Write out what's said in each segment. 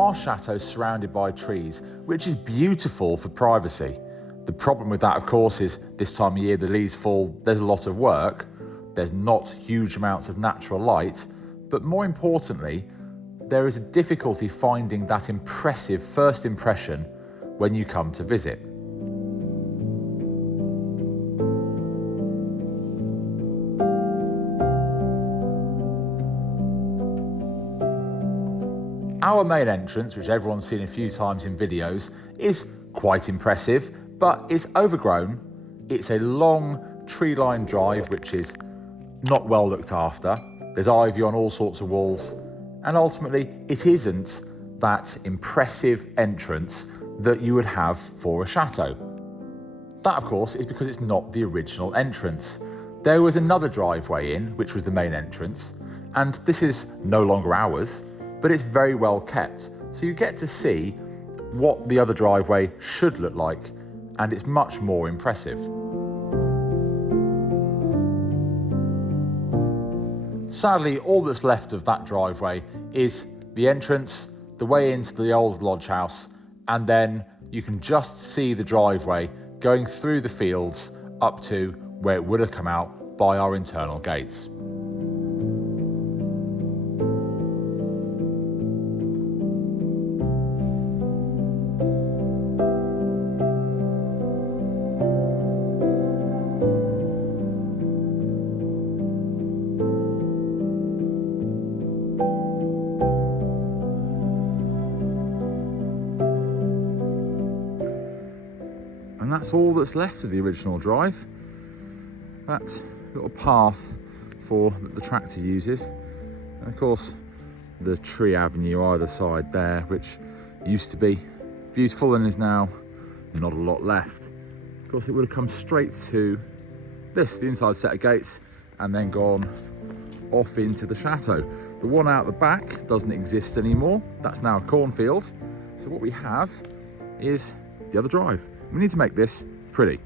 Our chateau's surrounded by trees, which is beautiful for privacy. The problem with that, of course, is this time of year the leaves fall, there's a lot of work, there's not huge amounts of natural light, but more importantly, there is a difficulty finding that impressive first impression when you come to visit. Our main entrance, which everyone's seen a few times in videos, is quite impressive, but it's overgrown. It's a long tree-lined drive, which is not well looked after. There's ivy on all sorts of walls, and ultimately it isn't that impressive entrance that you would have for a chateau. That, of course, is because it's not the original entrance. There was another driveway in, which was the main entrance, and this is no longer ours, but it's very well kept. So you get to see what the other driveway should look like, and it's much more impressive. Sadly, all that's left of that driveway is the entrance, the way into the old lodge house, and then you can just see the driveway going through the fields up to where it would have come out by our internal gates. And that's all that's left of the original drive. That little path that the tractor uses. And of course, the tree avenue either side there, which used to be beautiful and is now not a lot left. Of course, it would have come straight to this, the inside set of gates, and then gone off into the chateau. The one out the back doesn't exist anymore. That's now a cornfield. So what we have is the other drive. We need to make this pretty.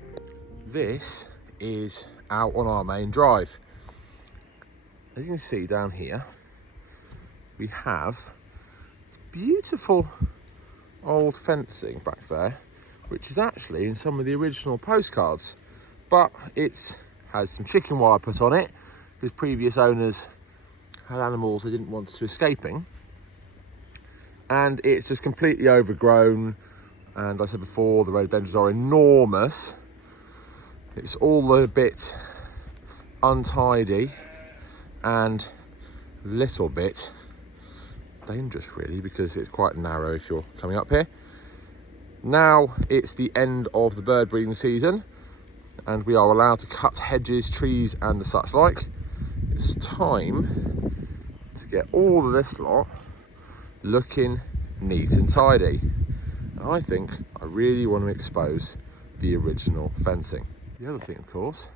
This is out on our main drive. As you can see down here, we have beautiful old fencing back there, which is actually in some of the original postcards, but it has some chicken wire put on it because previous owners had animals they didn't want to escaping, and it's just completely overgrown. And like I said before, the rhododendrons are enormous. It's all a bit untidy and a little bit dangerous really, because it's quite narrow if you're coming up here. Now it's the end of the bird breeding season and we are allowed to cut hedges, trees and the such like. It's time to get all of this lot looking neat and tidy. I think I really want to expose the original fencing. The other thing, of course,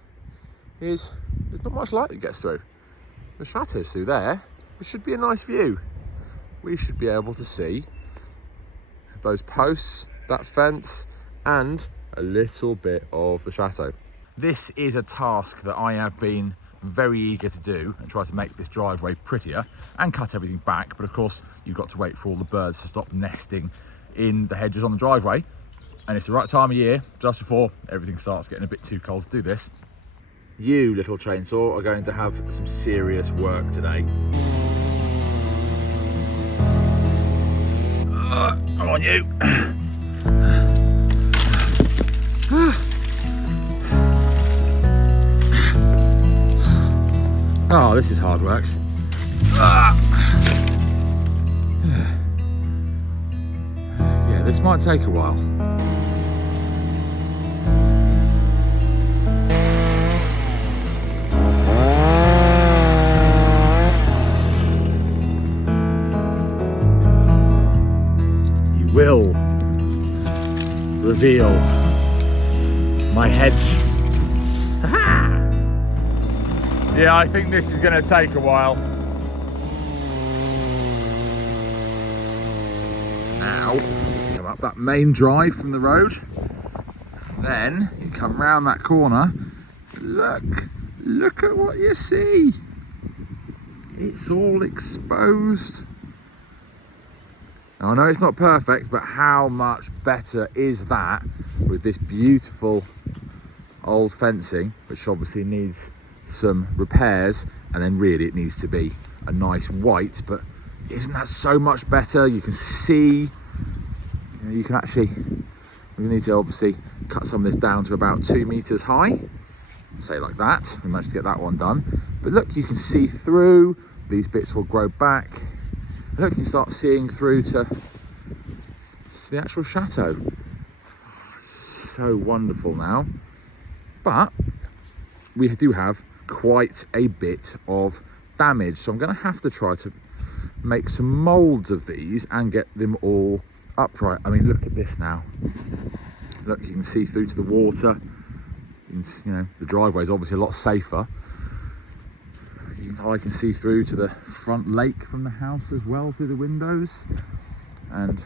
is there's not much light that gets through. The chateau's through there, which should be a nice view. We should be able to see those posts, that fence, and a little bit of the chateau. This is a task that I have been very eager to do and try to make this driveway prettier and cut everything back, but of course you've got to wait for all the birds to stop nesting in the hedges on the driveway, and it's the right time of year, just before everything starts getting a bit too cold to do this. You little chainsaw are going to have some serious work today. Come on you. Oh, this is hard work. This might take a while. You will reveal my hedge. Yeah, I think this is going to take a while. Ow. Up that main drive from the road, then you come round that corner. Look at what you see. It's all exposed. Now I know it's not perfect, but how much better is that with this beautiful old fencing, which obviously needs some repairs, and then really it needs to be a nice white, but isn't that so much better? You can see, you can actually, we need to obviously cut some of this down to about 2 meters high, say like that. We managed to get that one done, but look, you can see through. These bits will grow back. Look, you can start seeing through to the actual chateau. So wonderful now. But we do have quite a bit of damage, so I'm going to have to try to make some molds of these and get them all upright. I mean, look at this now. Look, you can see through to the water. You know, the driveway is obviously a lot safer. I can see through to the front lake from the house as well through the windows, and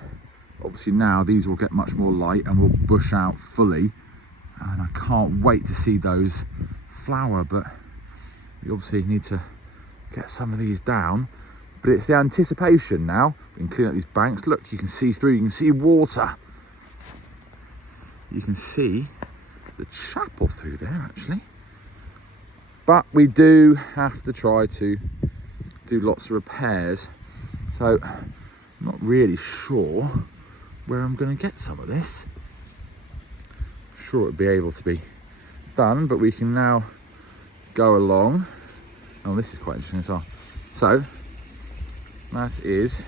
obviously now these will get much more light and will bush out fully, and I can't wait to see those flower. But we obviously need to get some of these down, but it's the anticipation now. We can clean up these banks. Look, you can see through, you can see water, you can see the chapel through there actually. But we do have to try to do lots of repairs, so I'm not really sure where I'm going to get some of this. I'm sure it'll be able to be done, but we can now go along. Oh, this is quite interesting as well. So that is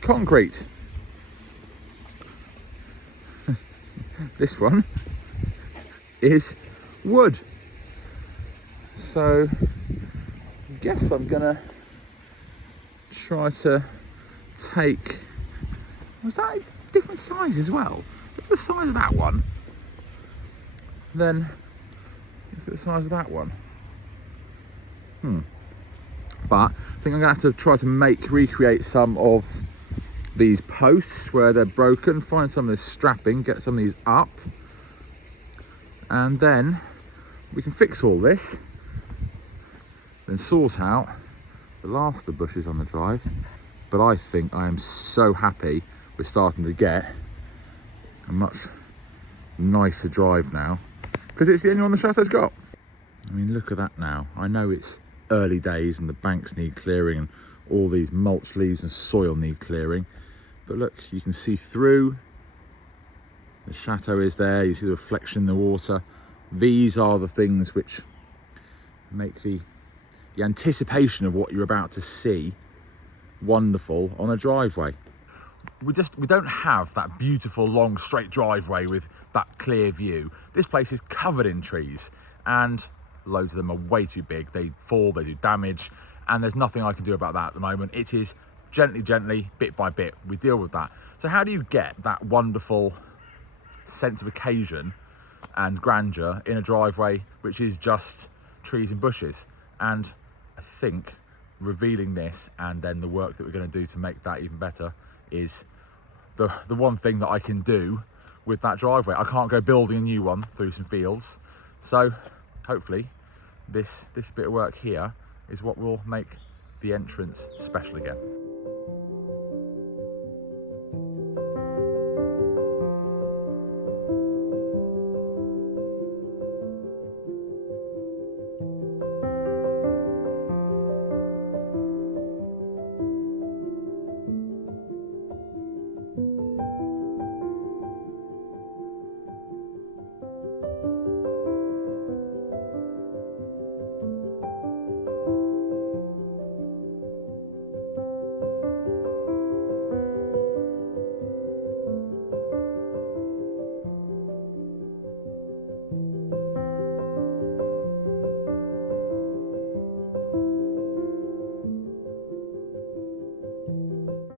concrete. This one is wood. So I guess I'm gonna try to take, was that a different size as well? Look at the size of that one. Then look at the size of that one. But I think I'm gonna have to try to recreate some of these posts where they're broken, find some of this strapping, get some of these up, and then we can fix all this. Then sort out the last of the bushes on the drive. But I think I am so happy we're starting to get a much nicer drive now, because it's the only one the chateau's got. I mean, look at that now. I know it's early days and the banks need clearing and all these mulch leaves and soil need clearing, but look, you can see through. The chateau is there, you see the reflection in the water. These are the things which make the anticipation of what you're about to see wonderful on a driveway. We don't have that beautiful long straight driveway with that clear view. This place is covered in trees, and loads of them are way too big. They fall, they do damage, and there's nothing I can do about that at the moment. It is gently, bit by bit, we deal with that. So how do you get that wonderful sense of occasion and grandeur in a driveway which is just trees and bushes? And I think revealing this and then the work that we're going to do to make that even better is the one thing that I can do with that driveway. I can't go building a new one through some fields, so hopefully this bit of work here is what will make the entrance special again.